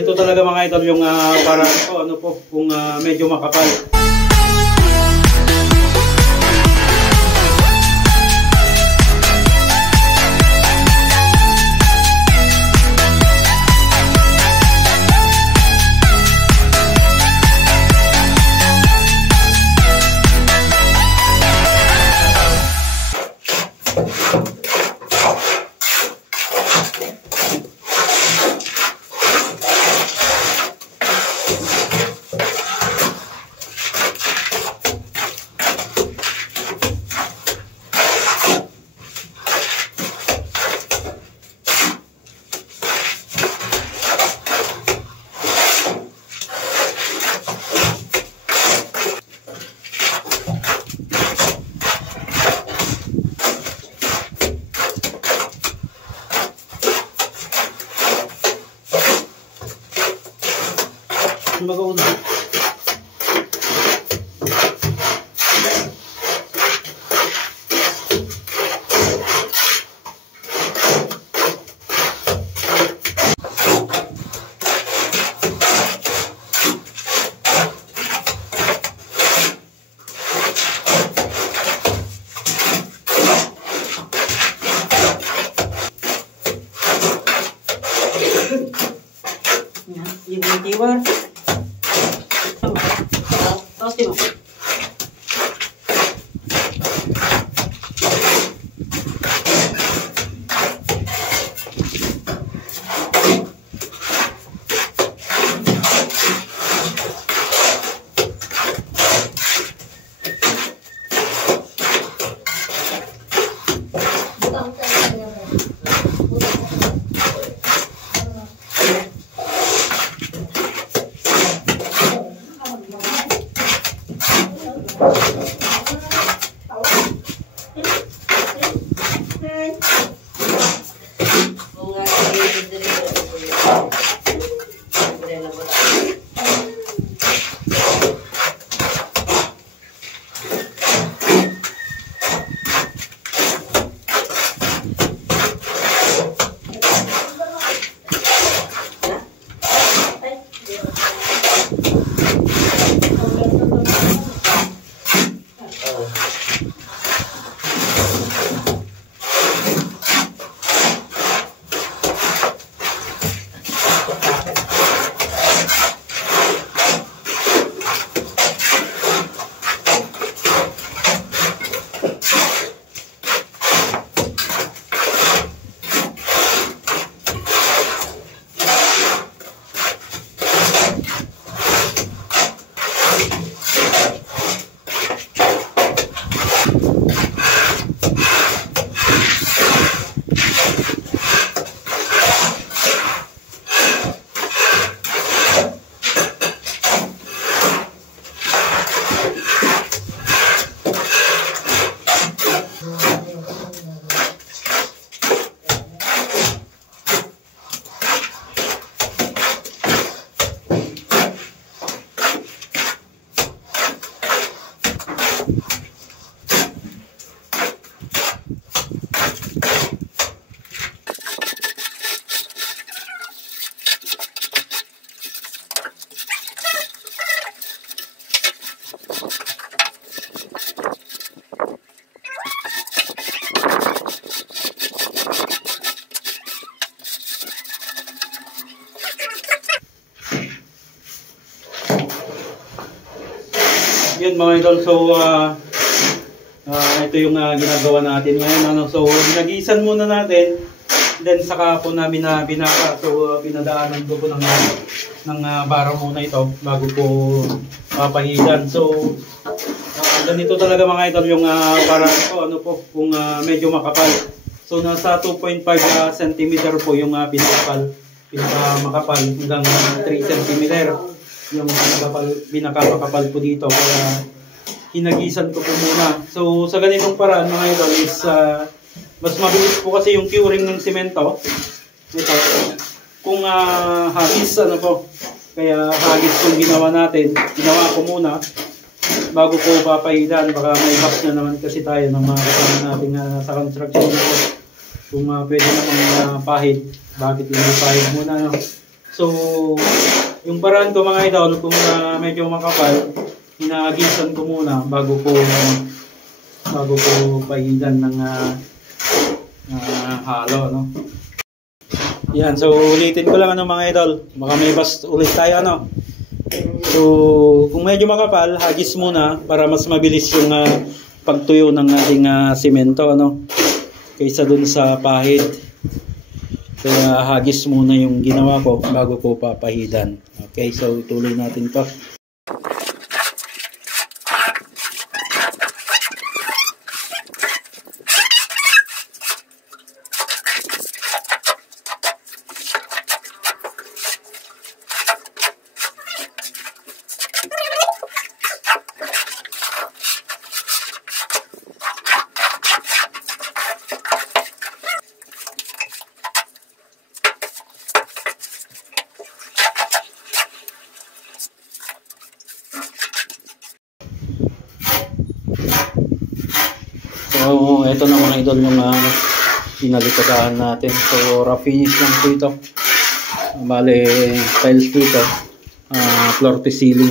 ganito talaga mga idol yung para ko ano po kung medyo makapal. Mag-uuna. Yung tiwa. Tapos di mo. Yun mga idol, so ito yung ginagawa natin ngayon. So nagisan muna natin, then saka po namin na binaka. So pinadaanan ko po ng bara muna ito bago po papahidan. So ganito talaga mga idol yung para ko ano po kung medyo makapal. So nasa 2.5 cm po yung pinakamakapal hanggang 3 cm yung pinakamakapal po dito, kaya hinagisan ko po muna. So sa ganitong paraan mga idol is mas mabilis po kasi yung curing ng semento ito kung hagis ano po, kaya hagis yung ginawa ko muna bago po papahidan. Baka may box na naman kasi tayo ng mga kasama natin sa construction po, kung pwede namang pahid, bakit hindi pahid muna no? So, yung paraan ko mga idol, kung medyo makapal, hinahagisan ko muna bago ko pahidan ng halo, no? Yan, so ulitin ko lang mga idol. Baka may bas ulit tayo, ano? So, kung medyo makapal, hagis muna para mas mabilis yung pagtuyo ng ating simento, ano? Kaysa dun sa pahid. Kaya hagis muna yung ginawa ko bago ko papahidan. Okay, so tuloy natin to. So, ito na mga idol yung pinalikadahan natin. So, rough finish lang po ito. Bale, tiles po ito. Floor to ceiling.